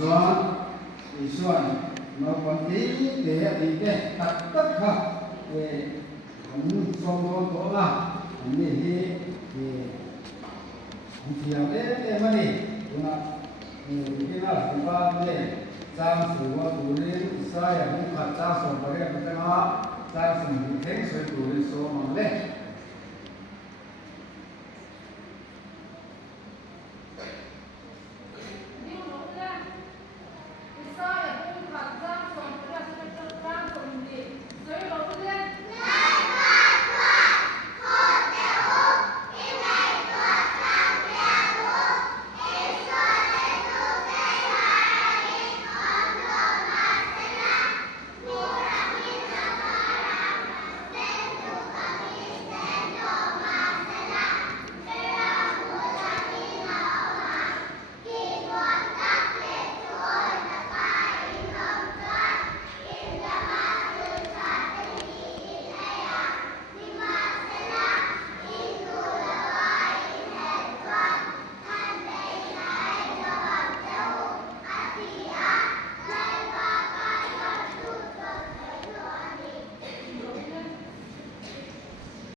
cho thì xuân nó còn tí để thì cái tất tất ha để cũng xong con tổ là như thế thì thiểu đấy mà đi đúng không cái nào chúng ta để trang sử qua tủ lên sai ở những mặt trang sử vào đây chúng ta trang sử những thế sử tủ lên số mà đấy